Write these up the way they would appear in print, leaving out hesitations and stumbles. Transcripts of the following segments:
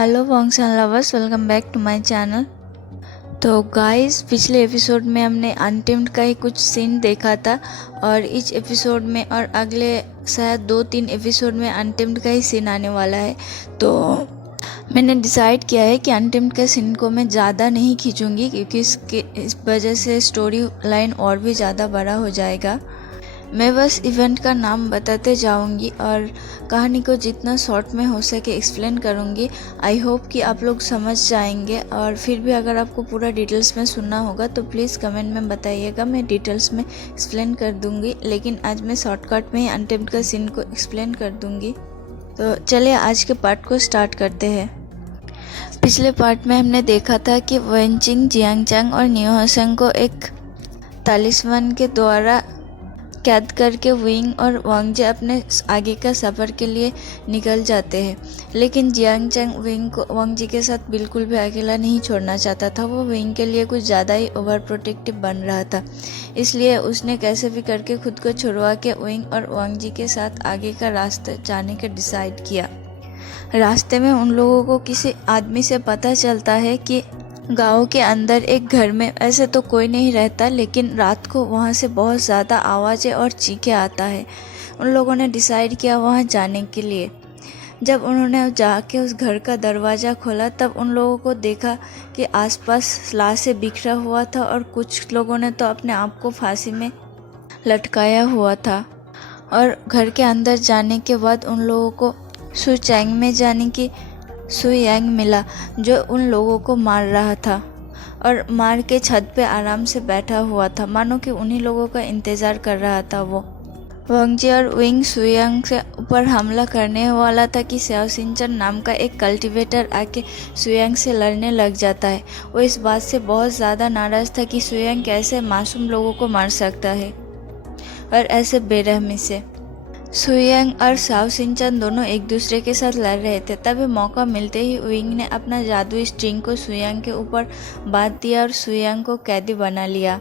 Hello Wongs lovers, welcome back to my channel. तो guys, पिछले episode में हमने अनटेम्ड का ही कुछ सीन देखा था और इस एपिसोड में और अगले शायद 2-3 एपिसोड में अनटेम्ड का ही सीन आने वाला है। तो मैंने डिसाइड किया है कि अनटेम्ड के सीन को मैं ज़्यादा नहीं खींचूंगी क्योंकि इस वजह से स्टोरी लाइन और भी ज़्यादा बड़ा हो जाएगा। मैं बस इवेंट का नाम बताते जाऊंगी और कहानी को जितना शॉर्ट में हो सके एक्सप्लेन करूंगी। आई होप कि आप लोग समझ जाएंगे, और फिर भी अगर आपको पूरा डिटेल्स में सुनना होगा तो प्लीज़ कमेंट में बताइएगा, मैं डिटेल्स में एक्सप्लेन कर दूंगी। लेकिन आज मैं शॉर्टकट में ही अनटेम्प्ड का सीन को एक्सप्लेन कर दूंगी। तो चलिए आज के पार्ट को स्टार्ट करते हैं। पिछले पार्ट में हमने देखा था कि वेनचिंग, जियांगचांग और न्यूहोसेंग को एक तालिस्मान के द्वारा कैद करके विंग और वांगजी अपने आगे का सफ़र के लिए निकल जाते हैं। लेकिन जियांगचांग विंग को वांगजी के साथ बिल्कुल भी अकेला नहीं छोड़ना चाहता था। वो विंग के लिए कुछ ज़्यादा ही ओवर प्रोटेक्टिव बन रहा था, इसलिए उसने कैसे भी करके खुद को छुड़वा के विंग और वांगजी के साथ आगे का रास्ता जाने का डिसाइड किया। रास्ते में उन लोगों को किसी आदमी से पता चलता है कि गांव के अंदर एक घर में ऐसे तो कोई नहीं रहता, लेकिन रात को वहाँ से बहुत ज़्यादा आवाज़ें और चीखें आता है। उन लोगों ने डिसाइड किया वहाँ जाने के लिए। जब उन्होंने जाके उस घर का दरवाज़ा खोला तब उन लोगों को देखा कि आसपास लाशें बिखरा हुआ था और कुछ लोगों ने तो अपने आप को फांसी में लटकाया हुआ था। और घर के अंदर जाने के बाद उन लोगों को सुचैंग में जाने की सुयांग मिला, जो उन लोगों को मार रहा था और मार के छत पे आराम से बैठा हुआ था, मानो कि उन्हीं लोगों का इंतज़ार कर रहा था। वो वांगजी और विंग सुयांग से ऊपर हमला करने वाला था कि स्याओ सिंचन नाम का एक कल्टीवेटर आके सुयांग से लड़ने लग जाता है। वो इस बात से बहुत ज़्यादा नाराज़ था कि सुयांग कैसे मासूम लोगों को मार सकता है और ऐसे बेरहमी से। सुयांग और स्याओ सिंचन दोनों एक दूसरे के साथ लड़ रहे थे। तभी मौका मिलते ही विंग ने अपना जादुई स्ट्रिंग को सुयांग के ऊपर बांध दिया और सुयांग को कैदी बना लिया।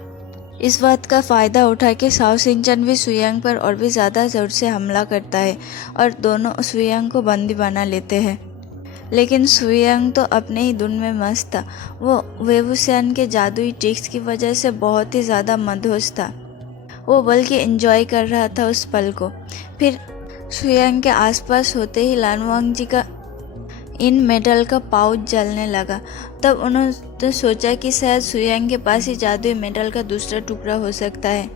इस बात का फ़ायदा उठा के स्याओ सिंचन भी सुयांग पर और भी ज़्यादा ज़ोर से हमला करता है और दोनों सुयांग को बंदी बना लेते हैं। लेकिन सुयांग तो अपने ही धुन में मस्त था। वो वेवुसियान के जादुई ट्रिक्स की वजह से बहुत ही ज़्यादा मदहोश था। वो बल्कि एंजॉय कर रहा था उस पल को। फिर सुयांग के आसपास होते ही लानवांगजी का इन मेटल का पाउच जलने लगा। तब उन्होंने सोचा कि शायद सुयांग के पास ही जादुई मेटल का दूसरा टुकड़ा हो सकता है।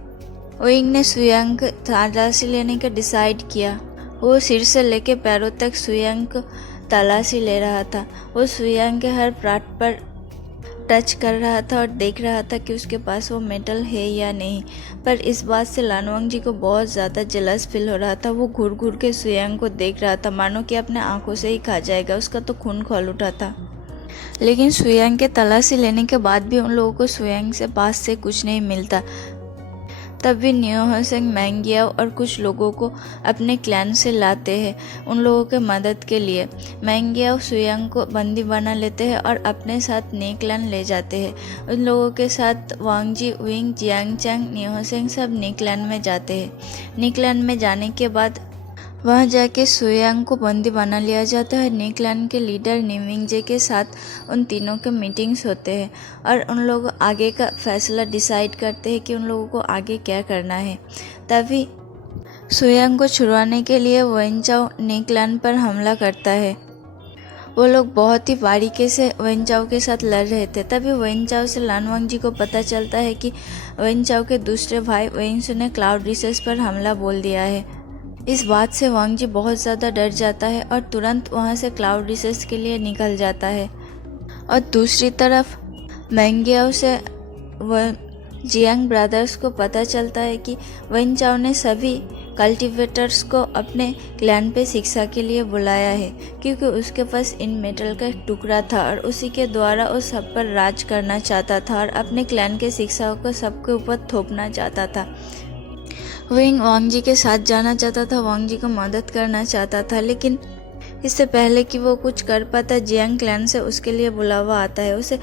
विंग ने सुयांग को तलाशी लेने का डिसाइड किया। वो सिर से लेकर पैरों तक सुयांग को तलाशी ले रहा था। वो सुयांग के हर पार्ट पर टच कर रहा था और देख रहा था कि उसके पास वो मेटल है या नहीं। पर इस बात से लानवांगजी को बहुत ज़्यादा जेलस फील हो रहा था। वो घूर घूर के सुयांग को देख रहा था, मानो कि अपने आंखों से ही खा जाएगा। उसका तो खून खौल उठा था। लेकिन सुयांग के तलाशी लेने के बाद भी उन लोगों को सुयांग से पास से कुछ नहीं मिलता। तब भी न्यूहोसेंग, मैंगियाओ और कुछ लोगों को अपने क्लैन से लाते हैं उन लोगों के मदद के लिए। मैंगियाओ सुयांग को बंदी बना लेते हैं और अपने साथ नी क्लैन ले जाते हैं। उन लोगों के साथ वांगजी, विंग, जियांगचांग, न्यूहोसेंग सब नी क्लैन में जाते हैं। नी क्लैन में जाने के बाद वहाँ जाके सुयांग को बंदी बना लिया जाता है। नी क्लैन के लीडर निविंगजे के साथ उन तीनों के मीटिंग्स होते हैं और उन लोग आगे का फैसला डिसाइड करते हैं कि उन लोगों को आगे क्या करना है। तभी सुयांग को छुड़वाने के लिए वेनचाओ नी क्लैन पर हमला करता है। वो लोग बहुत ही बारीकी से वेनचाओ के साथ लड़ रहे थे। तभी वेनचाओ से लानवांगजी को पता चलता है कि वेनचाओ के दूसरे भाई वेंगसू ने क्लाउड रिसेस पर हमला बोल दिया है। इस बात से वांगजी बहुत ज़्यादा डर जाता है और तुरंत वहाँ से क्लाउड रिसेस के लिए निकल जाता है। और दूसरी तरफ मैंगियाओ से जियांग ब्रदर्स को पता चलता है कि वेनचाओ ने सभी कल्टीवेटर्स को अपने क्लैन पे शिक्षा के लिए बुलाया है, क्योंकि उसके पास इन मेटल का टुकड़ा था और उसी के द्वारा वो सब पर राज करना चाहता था और अपने क्लैन के शिक्षाओं को सबके ऊपर थोपना चाहता था। विंग वांगजी के साथ जाना चाहता था, वांगजी को मदद करना चाहता था, लेकिन इससे पहले कि वो कुछ कर पाता जियांग क्लैन से उसके लिए बुलावा आता है। उसे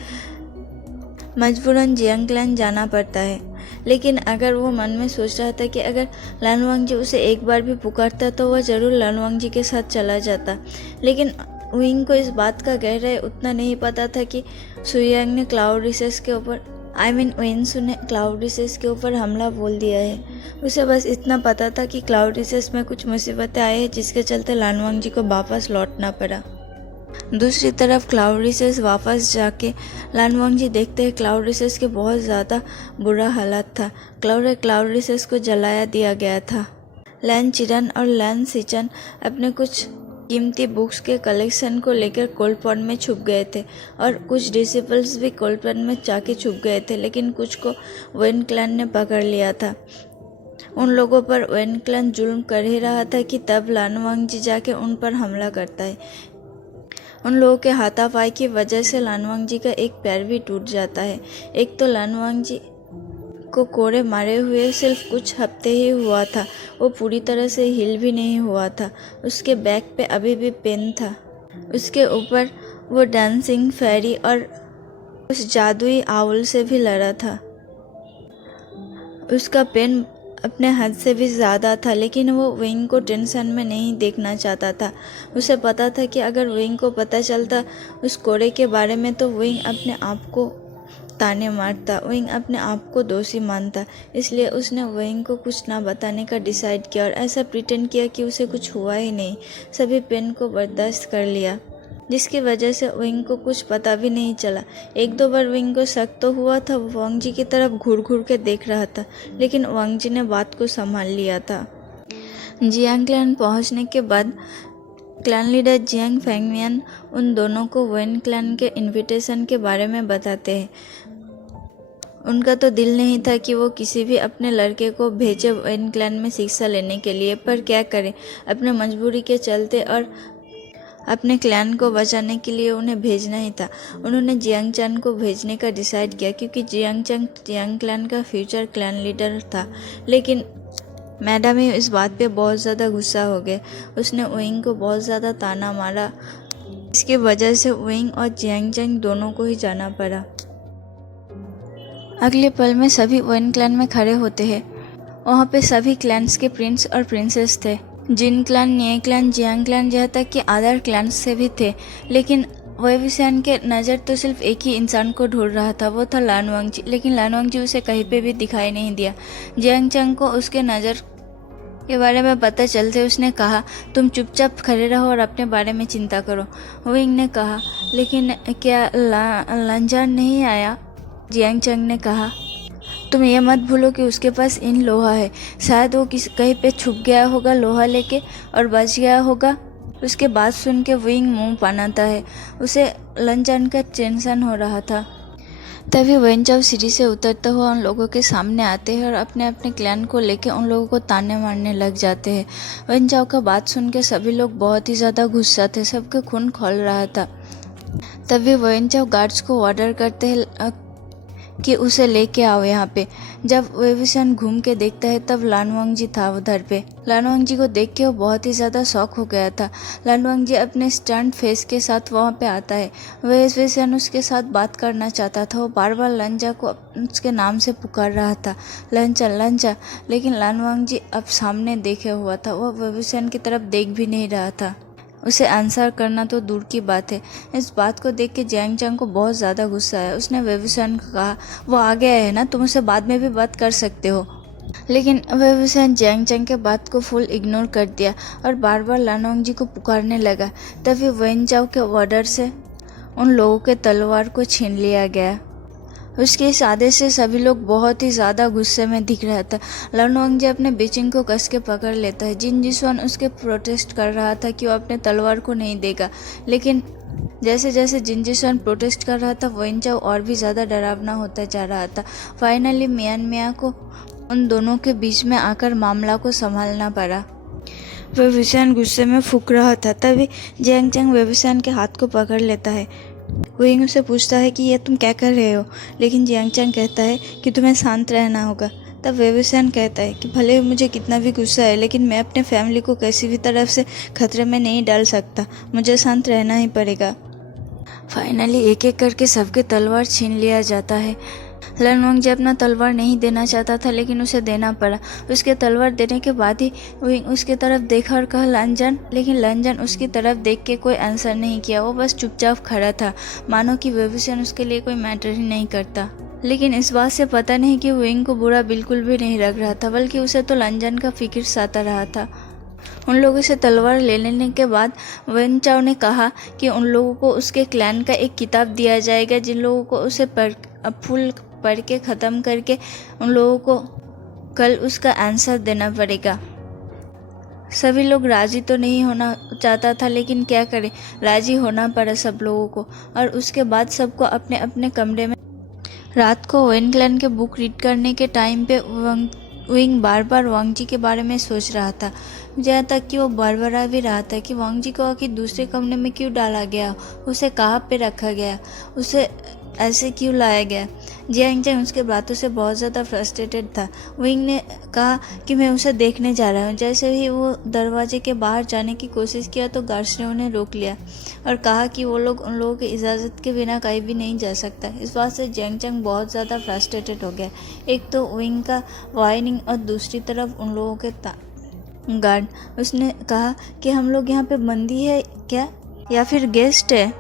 मजबूरन जियांग क्लैन जाना पड़ता है। लेकिन अगर वो मन में सोच रहा था कि अगर लानवांगजी उसे एक बार भी पुकारता तो वह ज़रूर लानवांगजी के साथ चला जाता, लेकिन विंग को इस बात का गहराई उतना नहीं पता था कि सुयांग ने क्लाउड रिसेस के ऊपर वेन्सू ने क्लाउड रिसेस के ऊपर हमला बोल दिया है। उसे बस इतना पता था कि क्लाउड रिसेस में कुछ मुसीबतें आई हैं जिसके चलते लानवांग जी को वापस लौटना पड़ा। दूसरी तरफ क्लाउड रिसेस वापस जाके लानवांग जी देखते हैं क्लाउड रिसेस के बहुत ज़्यादा बुरा हालत था। क्लाउड रिसेस को जलाया दिया गया था। लैन चिरन और लैन सिचन अपने कुछ कीमती बुक्स के कलेक्शन को लेकर कोल्ड पॉन्ड में छुप गए थे और कुछ डिसिपल्स भी कोल्ड पॉन्ड में जाके छुप गए थे, लेकिन कुछ को वेन क्लैन ने पकड़ लिया था। उन लोगों पर वेन क्लैन जुल्म कर ही रहा था कि तब लानवांग जी जाके उन पर हमला करता है। उन लोगों के हाथापाई की वजह से लानवांग जी का एक पैर भी टूट जाता है। एक तो लानवांग जी को कोड़े मारे हुए सिर्फ कुछ हफ्ते ही हुआ था, वो पूरी तरह से हिल भी नहीं हुआ था। उसके बैक पे अभी भी पेन था। उसके ऊपर वो डांसिंग फेरी और उस जादुई आउल से भी लड़ा था। उसका पेन अपने हद से भी ज़्यादा था, लेकिन वो विंग को टेंशन में नहीं देखना चाहता था। उसे पता था कि अगर विंग को पता चलता उस कोड़े के बारे में तो विंग अपने आप को ताने मारता, विंग अपने आप को दोषी मानता। इसलिए उसने विंग को कुछ ना बताने का डिसाइड किया और ऐसा प्रिटेंड किया कि उसे कुछ हुआ ही नहीं। सभी पेन को बर्दाश्त कर लिया, जिसकी वजह से विंग को कुछ पता भी नहीं चला। एक दो बार विंग को शक तो हुआ था, वांग जी की तरफ घूर घूर के देख रहा था, लेकिन वांग जी ने बात को संभाल लिया था। जियांग क्लैन पहुंचने के बाद क्लैन लीडर जियांग फेंगमियन उन दोनों को वेन क्लैन के इनविटेशन के बारे में बताते हैं। उनका तो दिल नहीं था कि वो किसी भी अपने लड़के को भेजे वेन क्लैन में शिक्षा लेने के लिए, पर क्या करें, अपने मजबूरी के चलते और अपने क्लैन को बचाने के लिए उन्हें भेजना ही था। उन्होंने जियांग चैन को भेजने का डिसाइड किया क्योंकि जियांग चैन जियांग क्लैन का फ्यूचर क्लैन लीडर था। लेकिन मैडम ही इस बात पे बहुत ज़्यादा गुस्सा हो गए। उसने विंग को बहुत ज़्यादा ताना मारा। इसकी वजह से विंग और जियांग चैन दोनों को ही जाना पड़ा। अगले पल में सभी वेन क्लैन में खड़े होते हैं। वहाँ पे सभी क्लैन्स के प्रिंस और प्रिंसेस थे। जिन क्लैन, निए क्लैन, जियांग क्लैन, यहाँ तक कि अदर क्लैन्स से भी थे। लेकिन वही विषयान के नज़र तो सिर्फ एक ही इंसान को ढूंढ रहा था, वो था लानवांग जी। लेकिन लानवांग जी उसे कहीं पे भी दिखाई नहीं दिया। जियांग चैन को उसके नज़र के बारे में पता चलते उसने कहा, तुम चुपचाप खड़े रहो और अपने बारे में चिंता करो। विंग ने कहा, लेकिन क्या लंजान नहीं आया? जियांग चैन ने कहा, तुम ये मत भूलो कि उसके पास इन लोहा है। शायद वो कहीं पे छुप गया होगा लोहा लेके और बच गया होगा। उसके बात सुन के विंग मुंह पनाता है। उसे लंजान का टेंशन हो रहा था। तभी वेनचाओ सीढ़ी से उतरता हुआ उन लोगों के सामने आते हैं और अपने अपने क्लैन को लेके उन लोगों को ताने मारने लग जाते हैं। वेनचाओ का बात सुन के सभी लोग बहुत ही ज़्यादा गुस्सा थे, सबके खून खौल रहा था। तभी वेनचाओ गार्ड्स को ऑर्डर करते हैं कि उसे लेके आओ यहाँ पे। जब वेविसन घूम के देखता है तब लानवांग जी था उधर पे। लानवांग जी को देख के वो बहुत ही ज़्यादा शॉक हो गया था। लानवांग जी अपने स्टंट फेस के साथ वहाँ पे आता है। वेविसन उसके साथ बात करना चाहता था। वो बार बार लंजा को उसके नाम से पुकार रहा था, लंचा लंचा, लेकिन लानवांग जी अब सामने देखे हुआ था। वो वेविसन की तरफ देख भी नहीं रहा था। उसे आंसर करना तो दूर की बात है। इस बात को देख के जियांग चैन को बहुत ज़्यादा गुस्सा आया। उसने वेविसन को कहा, वो आ गया है ना, तुम उससे बाद में भी बात कर सकते हो। लेकिन वेविसन जियांग चैन के बात को फुल इग्नोर कर दिया और बार बार लानवांग जी को पुकारने लगा। तभी वेनचाओ के ऑर्डर से उन लोगों के तलवार को छीन लिया गया। उसके इस आदेश से सभी लोग बहुत ही ज़्यादा गुस्से में दिख रहा था। लानवांग जी अपने बीचिंग को कस के पकड़ लेता है। जिन जिसवान उसके प्रोटेस्ट कर रहा था कि वो अपने तलवार को नहीं देगा, लेकिन जैसे जैसे जिन जिसवान प्रोटेस्ट कर रहा था वेनचाओ और भी ज़्यादा डरावना होता जा रहा था। फाइनली मियान मिया को उन दोनों के बीच में आकर मामला को संभालना पड़ा। वेविसन गुस्से में फूंक रहा था। तभी जियांग चैन वेविसन के हाथ को पकड़ लेता है। विंग उसे पूछता है कि ये तुम क्या कर रहे हो, लेकिन जियांग चैन कहता है कि तुम्हें शांत रहना होगा। तब वेविसन कहता है कि भले मुझे कितना भी गुस्सा है, लेकिन मैं अपने फैमिली को किसी भी तरफ से खतरे में नहीं डाल सकता, मुझे शांत रहना ही पड़ेगा। फाइनली एक एक करके सबके तलवार छीन लिया जाता है। लन वांगजी अपना तलवार नहीं देना चाहता था, लेकिन उसे देना पड़ा। उसके तलवार देने के बाद ही विंग उसकी तरफ देखा और कहा लंजन, लेकिन लंजन उसकी तरफ देख के कोई आंसर नहीं किया। वो बस चुपचाप खड़ा था, मानो कि विभीषण उसके लिए कोई मैटर ही नहीं करता। लेकिन इस बात से पता नहीं कि विंग को बुरा बिल्कुल भी नहीं लग रहा था, बल्कि उसे तो लंजन का फिक्र सता रहा था। उन लोगों से तलवार ले लेने के बाद वन चाओ ने कहा कि उन लोगों को उसके क्लैन का एक किताब दिया जाएगा, जिन लोगों को उसे फुल पढ़ के ख़त्म करके उन लोगों को कल उसका आंसर देना पड़ेगा। सभी लोग राज़ी तो नहीं होना चाहता था, लेकिन क्या करें, राज़ी होना पड़ा सब लोगों को। और उसके बाद सबको अपने अपने कमरे में रात को वेन क्लैन के बुक रीड करने के टाइम पे विंग बार बार वांगजी के बारे में सोच रहा था, जहाँ तक कि वो बरबरा भी रहा था कि वांगजी को आखिर दूसरे कमरे में क्यों डाला गया, उसे कहाँ पे रखा गया, उसे ऐसे क्यों लाया गया। जियांग चैंग उसके बातों से बहुत ज़्यादा फ्रस्ट्रेटेड था। विंग ने कहा कि मैं उसे देखने जा रहा हूँ। जैसे ही वो दरवाजे के बाहर जाने की कोशिश किया तो गार्ड्स ने उन्हें रोक लिया और कहा कि वो लोग उन लोगों की इजाज़त के बिना कहीं भी नहीं जा सकता। इस बात से जियांग चैंग बहुत ज़्यादा फ्रस्ट्रेटेड हो गया। एक तो विंग का वार्निंग और दूसरी तरफ उन लोगों के गार्ड। उसने कहा कि हम लोग यहाँ पे बंदी है क्या, या फिर गेस्ट है,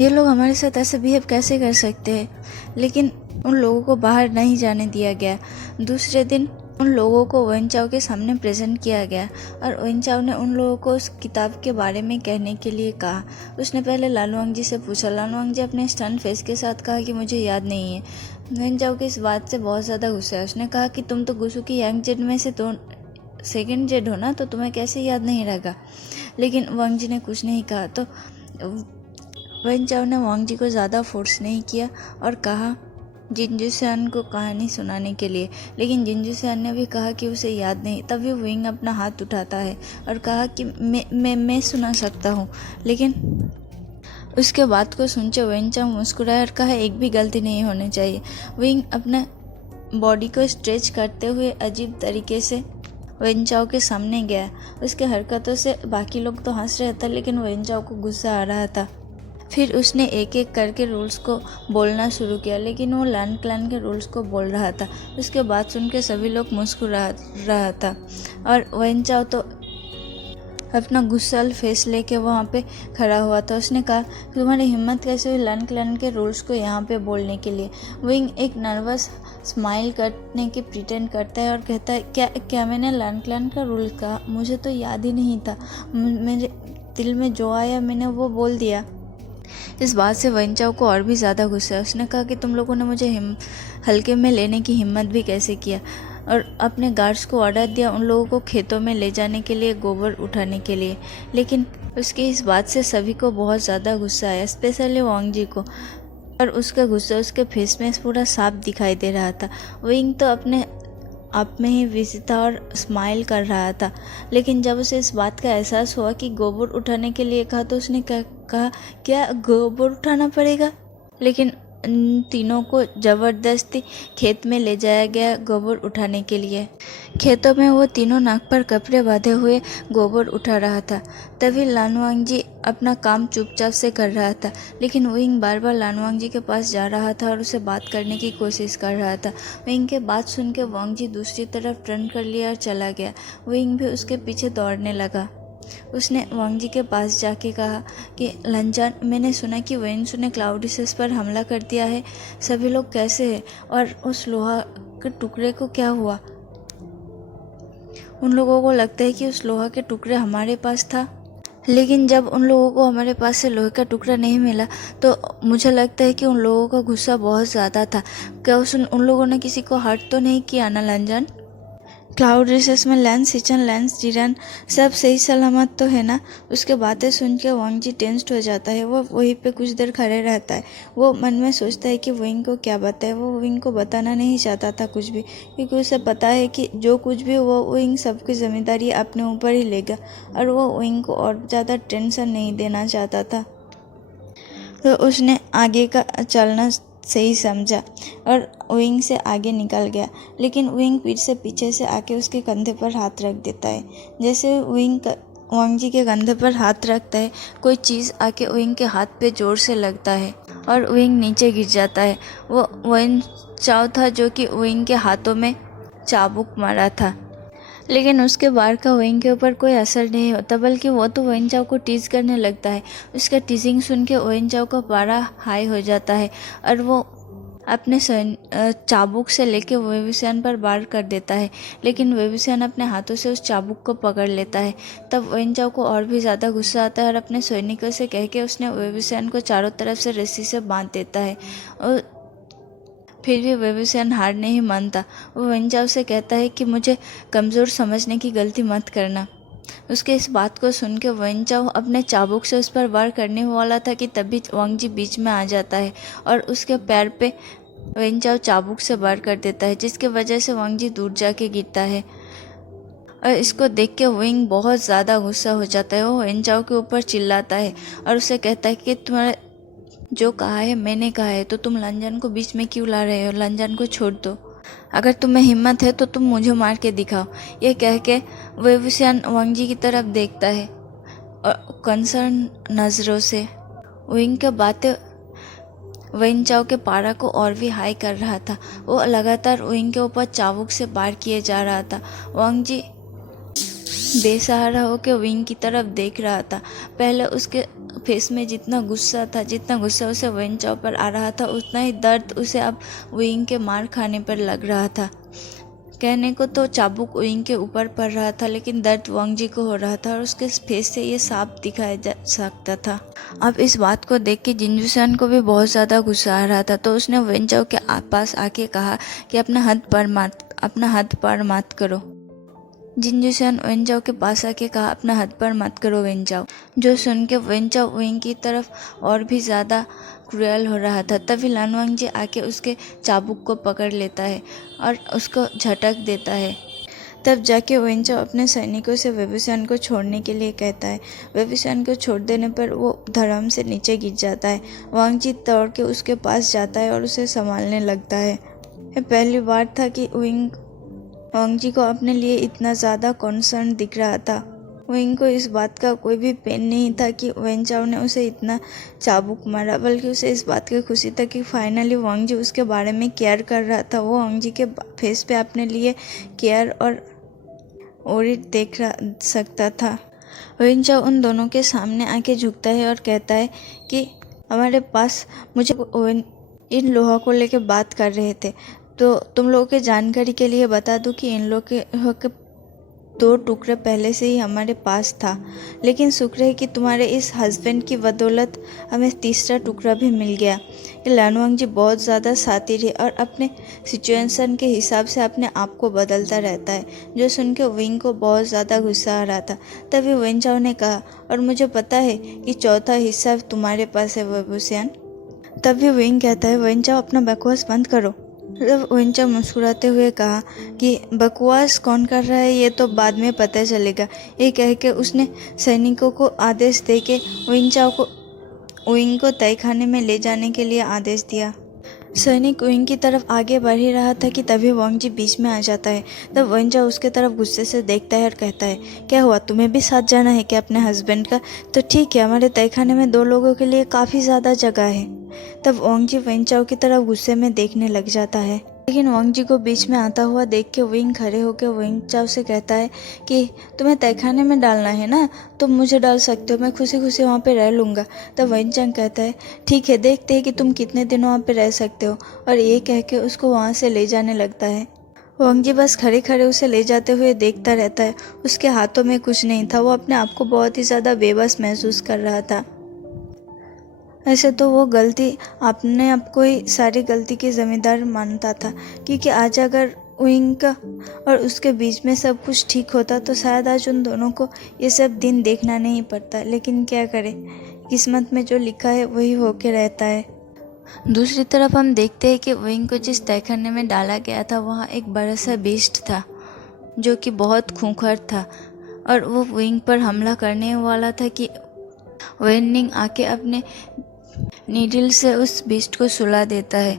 ये लोग हमारे साथ ऐसे बिहेव कैसे कर सकते हैं। लेकिन उन लोगों को बाहर नहीं जाने दिया गया। दूसरे दिन उन लोगों को वन चाओ के सामने प्रेजेंट किया गया और वन चाओ ने उन लोगों को उस किताब के बारे में कहने के लिए कहा। उसने पहले लान वांगजी से पूछा। लान वांगजी अपने स्टन फेस के साथ कहा कि मुझे याद नहीं है। वन चाओ के इस बात से बहुत ज़्यादा गुस्सा है। उसने कहा कि तुम तो गुसू की यंग जेड में से तो सेकेंड जेड हो ना, तो तुम्हें कैसे याद नहीं रहेगा। लेकिन वांगजी ने कुछ नहीं कहा। तो वन चाओ ने वांगजी को ज़्यादा फोर्स नहीं किया और कहा जिनजुसियान को कहानी सुनाने के लिए। लेकिन जिनजुसियान ने भी कहा कि उसे याद नहीं। तभी विंग अपना हाथ उठाता है और कहा कि मैं सुना सकता हूँ। लेकिन उसके बात को सुनकर वन चाओ मुस्कुराया और कहा एक भी गलती नहीं होनी चाहिए। विंग अपना बॉडी को स्ट्रेच करते हुए अजीब तरीके से वन चाओ के सामने गया। उसके हरकतों से बाकी लोग तो हंस रहे थे, लेकिन वन चाओ को गुस्सा आ रहा था। फिर उसने एक एक करके रूल्स को बोलना शुरू किया, लेकिन वो लान क्लैन के रूल्स को बोल रहा था। उसके बात सुन के सभी लोग मुस्कुरा रहा था और वन चाओ तो अपना गुस्साल फेस लेके वहाँ पे खड़ा हुआ था। उसने कहा तुम्हारी हिम्मत कैसे हुई लान क्लैन के रूल्स को यहाँ पे बोलने के लिए। विंग एक नर्वस स्माइल करने की प्रिटेंड करता है और कहता है क्या मैंने लान क्लैन का रूल कहा, मुझे तो याद ही नहीं था, मेरे दिल में जो आया मैंने वो बोल दिया। इस बात से वन चाओ को और भी ज़्यादा गुस्सा है। उसने कहा कि तुम लोगों ने मुझे हल्के में लेने की हिम्मत भी कैसे किया, और अपने गार्ड्स को ऑर्डर दिया उन लोगों को खेतों में ले जाने के लिए, गोबर उठाने के लिए। लेकिन उसकी इस बात से सभी को बहुत ज़्यादा गुस्सा आया, स्पेशली वांगजी को। और उसका गुस्सा उसके फेस में पूरा साफ दिखाई दे रहा था। विंग तो अपने आप में ही बिजी था और स्माइल कर रहा था। लेकिन जब उसे इस बात का एहसास हुआ कि गोबर उठाने के लिए कहा, तो उसने कहा क्या गोबर उठाना पड़ेगा। लेकिन तीनों को ज़बरदस्ती खेत में ले जाया गया गोबर उठाने के लिए। खेतों में वो तीनों नाक पर कपड़े बांधे हुए गोबर उठा रहा था। तभी लान वांगजी अपना काम चुपचाप से कर रहा था, लेकिन विंग बार बार लान वांगजी के पास जा रहा था और उसे बात करने की कोशिश कर रहा था। विंग के बात सुन के वांगजी दूसरी तरफ टर्न कर लिया और चला गया। विंग भी उसके पीछे दौड़ने लगा। उसने वांगजी के पास जाके कहा कि लंजान, मैंने सुना कि वेन्सू ने क्लाउड रिसेस पर हमला कर दिया है। सभी लोग कैसे हैं और उस लोहा के टुकड़े को क्या हुआ। उन लोगों को लगता है कि उस लोहा के टुकड़े हमारे पास था, लेकिन जब उन लोगों को हमारे पास से लोहे का टुकड़ा नहीं मिला तो मुझे लगता है कि उन लोगों का गुस्सा बहुत ज़्यादा था। क्या उन लोगों ने किसी को हर्ट तो नहीं किया ना लंजान। क्लाउड रिसेस में लैंस सिचन, लैंस जिरान सब सही सलामत तो है ना। उसके बातें सुन के वांगजी टेंस्ड हो जाता है। वो वहीं पे कुछ देर खड़े रहता है। वो मन में सोचता है कि विंग को क्या बताए। वो विंग को बताना नहीं चाहता था कुछ भी, क्योंकि उसे पता है कि जो कुछ भी वो विंग सबकी जिम्मेदारी अपने ऊपर ही लेगा और वो विंग को और ज़्यादा टेंशन नहीं देना चाहता था। तो उसने आगे का चलना सही समझा और विंग से आगे निकल गया। लेकिन विंग पीठ से पीछे से आके उसके कंधे पर हाथ रख देता है। जैसे विंग वांगजी के कंधे पर हाथ रखता है, कोई चीज़ आके विंग के हाथ पे जोर से लगता है और विंग नीचे गिर जाता है। वो वेन चाओ था जो कि विंग के हाथों में चाबुक मारा था, लेकिन उसके वार का वेन के ऊपर कोई असर नहीं होता, बल्कि वो तो वेन चाओ को टीज करने लगता है। उसका टीजिंग सुन के वेन चाओ का पारा हाई हो जाता है और वो अपने चाबुक से लेके वेविसियान पर वार कर देता है, लेकिन वेविसियान अपने हाथों से उस चाबुक को पकड़ लेता है। तब वेन चाओ को और भी ज़्यादा गुस्सा आता है और अपने सैनिकों से कह के उसने वेविसियान को चारों तरफ से रस्सी से बांध देता है। और फिर भी वेविसियान हार नहीं मानता। वो वेन चाओ से कहता है कि मुझे कमज़ोर समझने की गलती मत करना। उसके इस बात को सुन के वेन चाओ अपने चाबुक से उस पर वार करने वाला था कि तभी वांग जी बीच में आ जाता है और उसके पैर पे वेन चाओ चाबुक से वार कर देता है, जिसके वजह से वांग जी दूर जाके गिरता है। और इसको देख के विंग बहुत ज़्यादा गुस्सा हो जाता है। वो वेन चाओ के ऊपर चिल्लाता है और उसे कहता है कि तुम्हारे जो कहा है मैंने कहा है, तो तुम लंजन को बीच में क्यों ला रहे हो? लंजन को छोड़ दो। अगर तुम्हें हिम्मत है तो तुम मुझे मार के दिखाओ। ये कह के वेविसियान वांग जी की तरफ देखता है और कंसर्न नज़रों से। विंग के बातें वेन चाओ के पारा को और भी हाई कर रहा था। वो लगातार विंग के ऊपर चाबुक से वार किए जा रहा था। वांग जी बेसहारा होकर विंग की तरफ देख रहा था। पहले उसके फेस में जितना गुस्सा उसे वेन चाओ पर आ रहा था, उतना ही दर्द उसे अब विंग के मार खाने पर लग रहा था। कहने को तो चाबुक विंग के ऊपर पड़ रहा था, लेकिन दर्द वांग जी को हो रहा था और उसके फेस से ये साफ दिखाया जा सकता था। अब इस बात को देख के जिंजूसान को भी बहुत ज़्यादा गुस्सा आ रहा था, तो उसने वेन चाओ के पास आके कहा कि अपना हाथ पर मत करो। जिंजूसान वेन चाओ के पास आके कहा अपना हाथ पर मत करो वेन चाओ। जो सुन के वेन चाओ विंग की तरफ और भी ज़्यादा क्रूएल हो रहा था। तभी लानवांग जी आके उसके चाबुक को पकड़ लेता है और उसको झटक देता है। तब जाके वेन चाओ अपने सैनिकों से वेविसियान को छोड़ने के लिए कहता है। वेविसियान को छोड़ देने पर वो धड़ाम से नीचे गिर जाता है। वांग जी दौड़ के उसके पास जाता है और उसे संभालने लगता है। ये पहली बार था कि वांग जी को अपने लिए इतना ज़्यादा कॉन्सर्न दिख रहा था। विंग को इस बात का कोई भी पेन नहीं था कि वेन चाओ ने उसे इतना चाबुक मारा, बल्कि उसे इस बात की खुशी था कि फाइनली वांग जी उसके बारे में केयर कर रहा था। वो वांग जी के फेस पे अपने लिए केयर और ओरिट देख सकता था। वेन चाओ उन दोनों के सामने आके झुकता है और कहता है कि हमारे पास मुझे इन लोगों को लेके बात कर रहे थे, तो तुम लोगों के जानकारी के लिए बता दूं कि इन लोगों के 2 टुकड़े पहले से ही हमारे पास था, लेकिन शुक्र है कि तुम्हारे इस हस्बैंड की बदौलत हमें तीसरा टुकड़ा भी मिल गया। ये लानवांग जी बहुत ज़्यादा शातिर है और अपने सिचुएशन के हिसाब से अपने आप को बदलता रहता है। जो सुन के विंग को बहुत ज़्यादा गुस्सा आ रहा था। तभी वेन चाओ ने कहा, और मुझे पता है कि चौथा हिस्सा तुम्हारे पास है वेविसियान। तभी विंग कहता है, वेन चाओ अपना बकवास बंद करो। तब वेन चाओ मुस्कुराते हुए कहा कि बकवास कौन कर रहा है ये तो बाद में पता चलेगा। ये कह के उसने सैनिकों को आदेश दे के विंग को तहखाने में ले जाने के लिए आदेश दिया। सैनिक विंग की तरफ आगे बढ़ ही रहा था कि तभी वांग जी बीच में आ जाता है। तब वेन चाओ उसके तरफ गुस्से से देखता है और कहता है, क्या हुआ, तुम्हें भी साथ जाना है क्या अपने हस्बैंड का? तो ठीक है, हमारे तहखाने में 2 लोगों के लिए काफ़ी ज़्यादा जगह है। तब वांग जी वेन चाओ की तरफ गुस्से में देखने लग जाता है, लेकिन वांग जी को बीच में आता हुआ देख के विंग खड़े होकर वेन चाओ से कहता है कि तुम्हें तहखाने में डालना है ना, तुम मुझे डाल सकते हो, मैं खुशी खुशी वहाँ पे रह लूँगा। तब वेन चाओ कहता है, ठीक है, देखते हैं कि तुम कितने दिन वहाँ पे रह सकते हो, और ये कह के उसको वहाँ से ले जाने लगता है। वांग जी बस खड़े खड़े उसे ले जाते हुए देखता रहता है। उसके हाथों में कुछ नहीं था। वो अपने आप को बहुत ही ज़्यादा बेबस महसूस कर रहा था। ऐसे तो वो गलती अपने आप को ही सारी गलती की जिम्मेदार मानता था, क्योंकि आज अगर विंग का और उसके बीच में सब कुछ ठीक होता तो शायद आज उन दोनों को ये सब दिन देखना नहीं पड़ता। लेकिन क्या करें, किस्मत में जो लिखा है वही होके रहता है। दूसरी तरफ हम देखते हैं कि विंग को जिस तहखाने में डाला गया था वहाँ एक बड़ा सा बीस्ट था जो कि बहुत खूंखार था, और वो विंग पर हमला करने वाला था कि वेनिंग आके अपने नीडल से उस बीस्ट को सुला देता है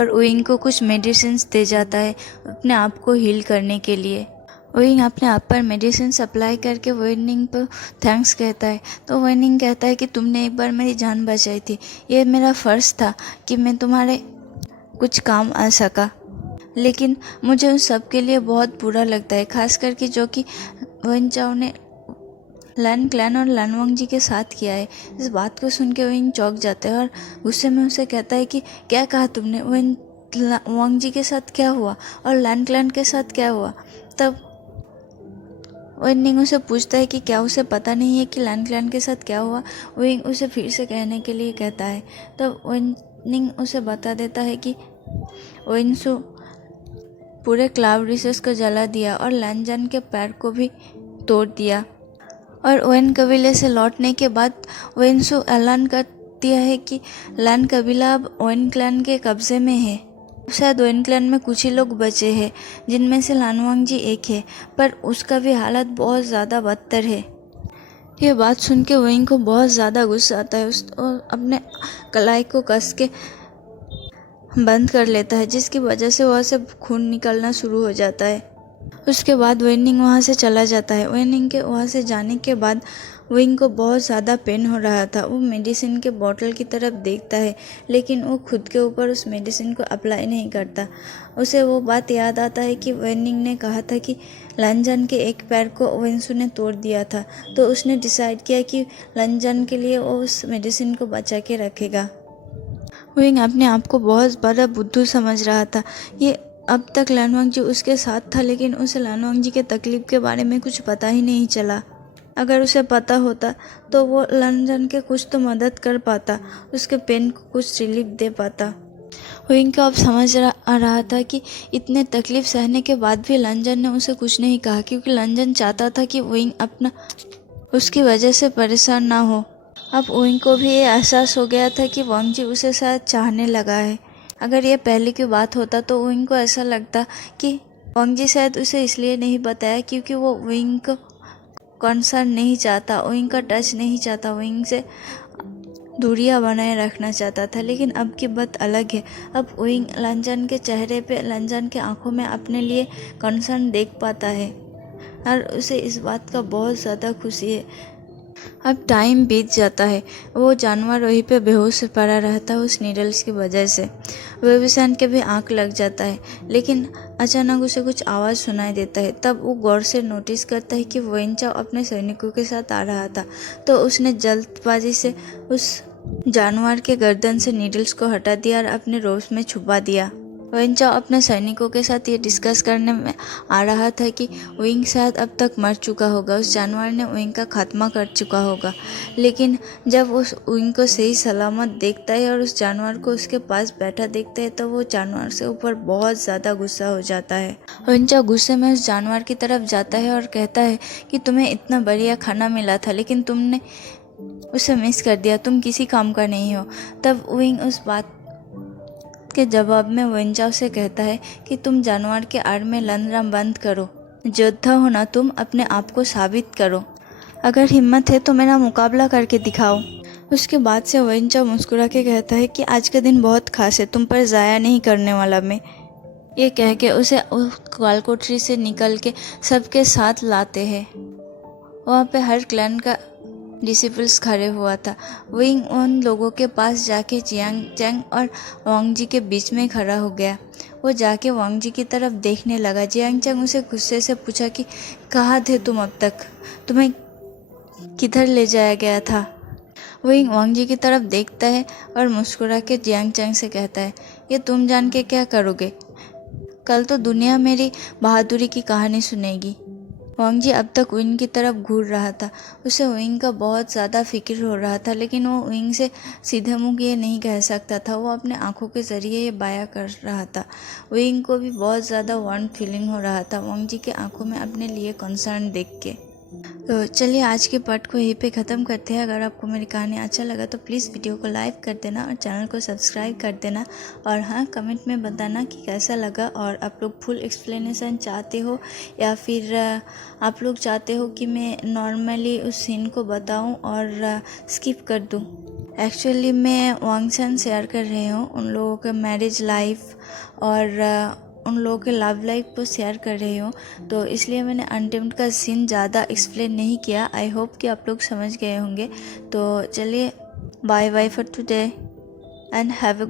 और विंग को कुछ मेडिसिन दे जाता है अपने आप को हील करने के लिए। विंग अपने आप पर मेडिसिन अप्लाई करके विनिंग पर थैंक्स कहता है। तो विनिंग कहता है कि तुमने एक बार मेरी जान बचाई थी, ये मेरा फ़र्ज़ था कि मैं तुम्हारे कुछ काम आ सका। लेकिन मुझे उन सब के लिए बहुत बुरा लगता है, खास करके जो कि वन चाओ ने लैन क्लैन और लैन वांग जी के साथ किया है। इस बात को सुन के विंग चौंक जाता है और गुस्से में उसे कहता है कि क्या कहा तुमने? वन वांग जी के साथ क्या हुआ और लैन क्लैन के साथ क्या हुआ? तब विनिंग उसे पूछता है कि क्या उसे पता नहीं है कि लैन क्लैन के साथ क्या हुआ। विंग उसे फिर से कहने के लिए कहता है। तब विनिंग उसे बता देता है कि विंसू पूरे क्लाउड रिसेस को जला दिया और लैनजन के पैर को भी तोड़ दिया। और ओवन कबीले से लौटने के बाद विंसू ऐलान कर दिया है कि लैन कबीला अब ओवन क्लैन के कब्जे में है। शायद ओवन क्लैन में कुछ ही लोग बचे हैं, जिनमें से लानवांग जी एक है, पर उसका भी हालत बहुत ज़्यादा बदतर है। ये बात सुन के विंग को बहुत ज़्यादा गुस्सा आता है। और अपने कलाई को कस के बंद कर लेता है, जिसकी वजह से वहाँ से खून निकलना शुरू हो जाता है। उसके बाद विनिंग वहाँ से चला जाता है। विनिंग के वहाँ से जाने के बाद विंग को बहुत ज़्यादा पेन हो रहा था। वो मेडिसिन के बोतल की तरफ देखता है, लेकिन वो खुद के ऊपर उस मेडिसिन को अप्लाई नहीं करता। उसे वो बात याद आता है कि विनिंग ने कहा था कि लंजन के एक पैर को विंसू ने तोड़ दिया था। तो उसने डिसाइड किया कि लंजन के लिए वो उस मेडिसिन को बचा के रखेगा। विंग अपने आप को बहुत बड़ा बुद्धू समझ रहा था। ये अब तक लानवांग जी उसके साथ था, लेकिन उसे लानवांग जी के तकलीफ के बारे में कुछ पता ही नहीं चला। अगर उसे पता होता तो वो लंजन के कुछ तो मदद कर पाता, उसके पेन को कुछ रिलीफ दे पाता। विंग को अब समझ आ रहा था कि इतने तकलीफ सहने के बाद भी लंजन ने उसे कुछ नहीं कहा, क्योंकि लंजन चाहता था कि विंग अपना उसकी वजह से परेशान ना हो। अब विंग को भी ये एहसास हो गया था कि वांग जी उसे शायद चाहने लगा है। अगर ये पहले की बात होता तो विंग को ऐसा लगता कि वांग जी शायद उसे इसलिए नहीं बताया क्योंकि वो विंग को कंसर्न नहीं चाहता, विंग का टच नहीं चाहता, विंग से दूरियां बनाए रखना चाहता था। लेकिन अब की बात अलग है। अब विंग लंजन के चेहरे पे, लंजन के आंखों में अपने लिए कंसर्न देख पाता है और उसे इस बात का बहुत ज़्यादा खुशी है। अब टाइम बीत जाता है। वो जानवर वहीं पे बेहोश पड़ा रहता है उस नीडल्स की वजह से। वेबिसन के भी आँख लग जाता है, लेकिन अचानक उसे कुछ आवाज़ सुनाई देता है। तब वो गौर से नोटिस करता है कि वेन चाओ अपने सैनिकों के साथ आ रहा था। तो उसने जल्दबाजी से उस जानवर के गर्दन से नीडल्स को हटा दिया और अपने रोब्स में छुपा दिया। वेन चाओ अपने सैनिकों के साथ ये डिस्कस करने में आ रहा था कि विंग शायद अब तक मर चुका होगा, उस जानवर ने विंग का खात्मा कर चुका होगा। लेकिन जब उस विंग को सही सलामत देखता है और उस जानवर को उसके पास बैठा देखता है, तो वो जानवर से ऊपर बहुत ज़्यादा गुस्सा हो जाता है। वेन चाओ गुस्से में उस जानवर की तरफ जाता है और कहता है कि तुम्हें इतना बढ़िया खाना मिला था, लेकिन तुमने उसे मिस कर दिया, तुम किसी काम का नहीं हो। तब विंग उस बात के जवाब में वेन चाओ से कहता है कि तुम जानवर के आड़ में लड़ना बंद करो, योद्धा हो ना तुम, अपने आप को साबित करो। अगर हिम्मत है तो मेरा मुकाबला करके दिखाओ। उसके बाद से वेन चाओ मुस्कुरा के कहता है कि आज का दिन बहुत खास है, तुम पर ज़ाया नहीं करने वाला मैं। ये कह के उसे उस कालकोठरी से निकल के सबके साथ लाते हैं। वहाँ पे हर क्लैन का डिसिपल्स खड़े हुआ था। विंग उन लोगों के पास जाके जियांग चैंग और वांग जी के बीच में खड़ा हो गया। वो जाके वांग जी की तरफ देखने लगा। जियांग चैंग उसे गुस्से से पूछा कि कहाँ थे तुम अब तक, तुम्हें किधर ले जाया गया था? विंग वांग जी की तरफ देखता है और मुस्कुरा के जियांग चैंग से कहता है, ये तुम जान के क्या करोगे? कल तो दुनिया मेरी बहादुरी की कहानी सुनेगी। वांग जी अब तक विंग की तरफ घूर रहा था। उसे विंग का बहुत ज़्यादा फिक्र हो रहा था, लेकिन वो विंग से सीधे मुंह ये नहीं कह सकता था। वो अपने आंखों के ज़रिए ये बयां कर रहा था। विंग को भी बहुत ज़्यादा वार्म फीलिंग हो रहा था वांग जी के आंखों में अपने लिए कंसर्न देख के। तो चलिए आज के पार्ट को यहीं पे ख़त्म करते हैं। अगर आपको मेरी कहानी अच्छा लगा तो प्लीज़ वीडियो को लाइक कर देना और चैनल को सब्सक्राइब कर देना। और हाँ, कमेंट में बताना कि कैसा लगा और आप लोग फुल एक्सप्लेनेशन चाहते हो या फिर आप लोग चाहते हो कि मैं नॉर्मली उस सीन को बताऊं और स्किप कर दूं। एक्चुअली मैं वांग सन शेयर कर रही हूँ उन लोगों का मैरिज लाइफ और उन लोगों के लव लाइफ को शेयर कर रही हूँ, तो इसलिए मैंने अनटेम्ड का सीन ज़्यादा एक्सप्लेन नहीं किया। आई होप कि आप लोग समझ गए होंगे। तो चलिए, bye bye for today and have a